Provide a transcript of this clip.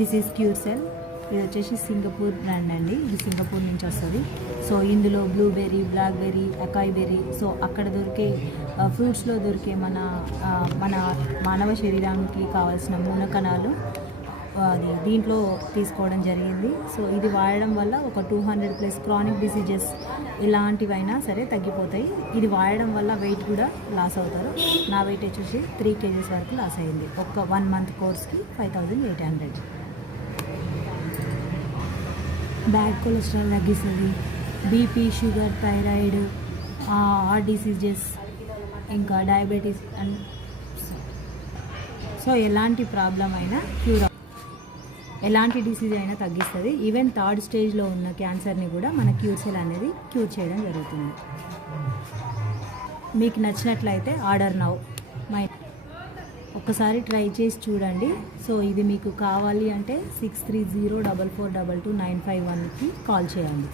This is cure cell. ఇది వచ్చేసి Singapore brand అండి. ఇది సింగపూర్ నుంచి వస్తుంది. సో ఇందులో blueberry, blackberry, acai berry, so అక్కడ దొరికే ఫ్రూట్స్లో దొరికే మన మానవ శరీరానికి కావాల్సిన మూలకణాలు అది దీంట్లో తీసుకోవడం జరిగింది. సో ఇది వాడడం వల్ల ఒక 200+ క్రానిక్ డిసీజెస్ ఇలాంటివైనా సరే తగ్గిపోతాయి. ఇది వాడడం వల్ల వెయిట్ కూడా లాస్ అవుతారు. నా వెయిట్ వచ్చేసి 3 kgs వరకు లాస్ అయ్యింది. ఒక 1 month కోర్స్కి 5800. బ్యాడ్ కొలెస్ట్రాల్ తగ్గిస్తుంది. BP, sugar, thyroid, heart diseases, ఇంకా డయాబెటీస్ అండ్ సో ఎలాంటి ప్రాబ్లం అయినా క్యూర్, ఎలాంటి డిసీజ్ అయినా తగ్గిస్తుంది. ఈవెన్ 3rd స్టేజ్లో ఉన్న క్యాన్సర్ని కూడా మన క్యూర్ సెల్ అనేది క్యూర్ చేయడం జరుగుతుంది. మీకు నచ్చినట్లయితే ఆర్డర్ నౌ ఒక్కసారి ట్రై చేసి చూడండి. సో ఇది మీకు కావాలి అంటే 6304422951కి కాల్ చేయండి.